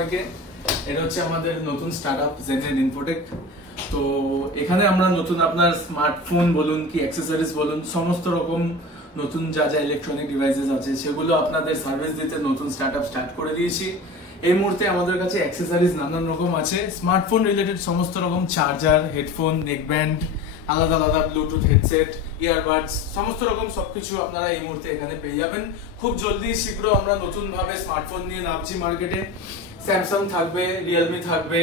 সবাইকে। এটা হচ্ছে আমাদের নতুন স্টার্টআপ জেনরেট ইনফোটেক। তো এখানে আমরা নতুন আপনার স্মার্টফোন বলুন কি অ্যাক্সেসরিজ বলুন সমস্ত রকম নতুন যা যা ইলেকট্রনিক ডিভাইসেস আছে সেগুলো আপনাদের সার্ভিস দিতে নতুন স্টার্টআপ স্টার্ট করে দিয়েছি। এই মুহূর্তে আমাদের কাছে অ্যাক্সেসরিজ নানান রকম আছে, স্মার্টফোন রিলেটেড সমস্ত রকম চার্জার, হেডফোন, নেকব্যান্ড, আলাদা আলাদা ব্লুটুথ হেডসেট, ইয়ারবাডস সমস্ত রকম সবকিছু আপনারা এই মুহূর্তে এখানে পেয়ে যাবেন। খুব জলদি শীঘ্র আমরা নতুন ভাবে স্মার্টফোন নিয়ে নামছি মার্কেটে। স্যামসাং থাকবে, রিয়েলমি থাকবে,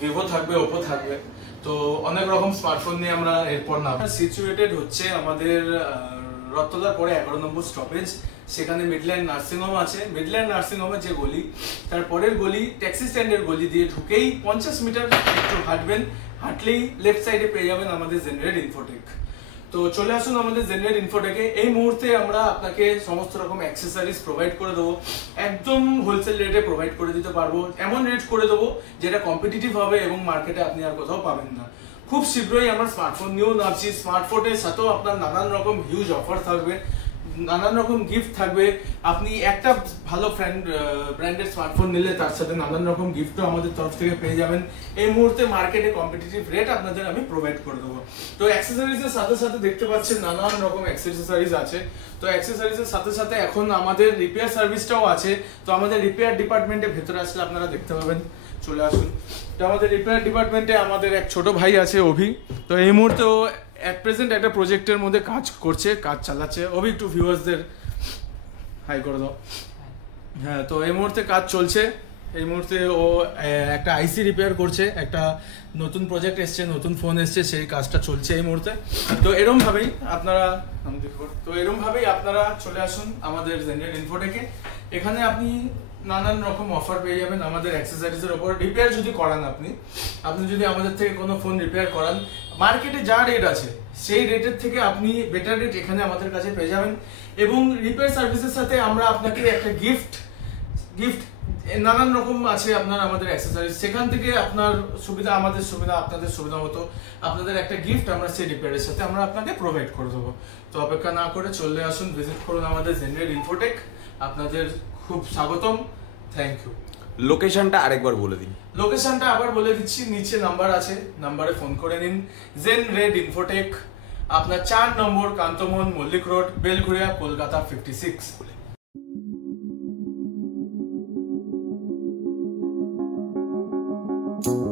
ভিভো থাকবে, ওপো থাকবে, তো অনেক রকম স্মার্টফোন নিয়ে আমরা এরপর নামবো। সিচুয়েটেড হচ্ছে আমাদের রথতলার পরে 11 নম্বর স্টপেজ, সেখানে মিডল্যান্ড নার্সিং হোম আছে। মিডল্যান্ড নার্সিং হোমের যে গলি, তারপরের গলি ট্যাক্সি স্ট্যান্ডের গলি দিয়ে ঢুকেই 50 মিটার একটু হাঁটবেন, হাঁটলেই লেফট সাইডে পেয়ে যাবেন আমাদের জেনারেট ইনফোটেক। তো চলে আসুন আমাদের জেনারেট ইনফোটেকে। এই মুহূর্তে আমরা আপনাকে সমস্ত রকম অ্যাক্সেসরিজ প্রোভাইড করে দেবো, একদম হোলসেল রেটে প্রোভাইড করে দিতে পারবো। এমন রেট করে দেবো যেটা কম্পিটিটিভ হবে এবং মার্কেটে আপনি আর কোথাও পাবেন না। খুব শীঘ্রই আমরা স্মার্টফোন নিয়েও নামছি। স্মার্টফোনের সাথেও আপনার নানান রকম হিউজ অফার থাকবে, নানান রকম গিফট থাকবে। আপনি একটা ভালো ব্র্যান্ডের স্মার্টফোন নিলে তার সাথে নানান রকম গিফটও আমাদের তরফ থেকে পেয়ে যাবেন। এই মুহূর্তে মার্কেটে কম্পিটিটিভ রেট আপনাদের আমি প্রোভাইড করে দেবো। তো অ্যাক্সেসরিজের সাথে সাথে দেখতে পাচ্ছেন নানান রকম অ্যাক্সেসরিজ আছে। তো অ্যাক্সেসরিজের সাথে সাথে এখন আমাদের রিপেয়ার সার্ভিসটাও আছে। তো আমাদের রিপেয়ার ডিপার্টমেন্টে ভেতরে আসলে আপনারা দেখতে পাবেন, চলে আসুন। তো আমাদের রিপেয়ার ডিপার্টমেন্টে আমাদের এক ছোট ভাই আছে অভি। তো এই মুহূর্তে ও এট প্রেজেন্ট একটা প্রজেক্টের মধ্যে কাজ করছে, কাজ চালাচ্ছে। অভি একটু ভিউয়ার্সদের হাই করে দাও। হ্যাঁ, তো এই মুহূর্তে কাজ চলছে। এই মুহূর্তে ও একটা আইসি রিপেয়ার করছে, একটা নতুন প্রজেক্ট এসছে, নতুন ফোন এসছে, সেই কাজটা চলছে এই মুহূর্তে। তো এরমভাবেই আপনারা চলে আসুন আমাদের জেনারেট ইনফোটেকে। এখানে আপনি নানান রকম অফার পেয়ে যাবেন আমাদের অ্যাক্সেসরিজের ওপর। রিপেয়ার যদি করান আপনি যদি আমাদের থেকে কোনো ফোন রিপেয়ার করান, মার্কেটে যা রেট আছে সেই রেটের থেকে আপনি বেটার রেট এখানে আমাদের কাছে পেয়ে যাবেন। এবং রিপেয়ার সার্ভিসের সাথে আমরা আপনাকে একটা গিফট নানান রকম আছে আপনার আমাদের অ্যাক্সেসরিজ, সেখান থেকে আপনার সুবিধা, আমাদের সুবিধা, আপনাদের সুবিধা মতো আপনাদের একটা গিফট আমরা সেই রিপেয়ারের সাথে আমরা আপনাকে প্রোভাইড করে দেবো। তো অপেক্ষা না করে চলে আসুন, ভিজিট করুন আমাদের জেনারেট ইনফোটেক। আপনাদের খুব স্বাগতম, থ্যাংক ইউ। লোকেশনটা আরেকবার বলে দিন। লোকেশনটা আবার বলে দিচ্ছি, নিচে নাম্বার আছে, নাম্বারে ফোন করে নিন। জেনরেট ইনফোটেক আপনার 4 নম্বর কান্তমোহন মল্লিক রোড, বেলঘুরিয়া, কলকাতা 56। you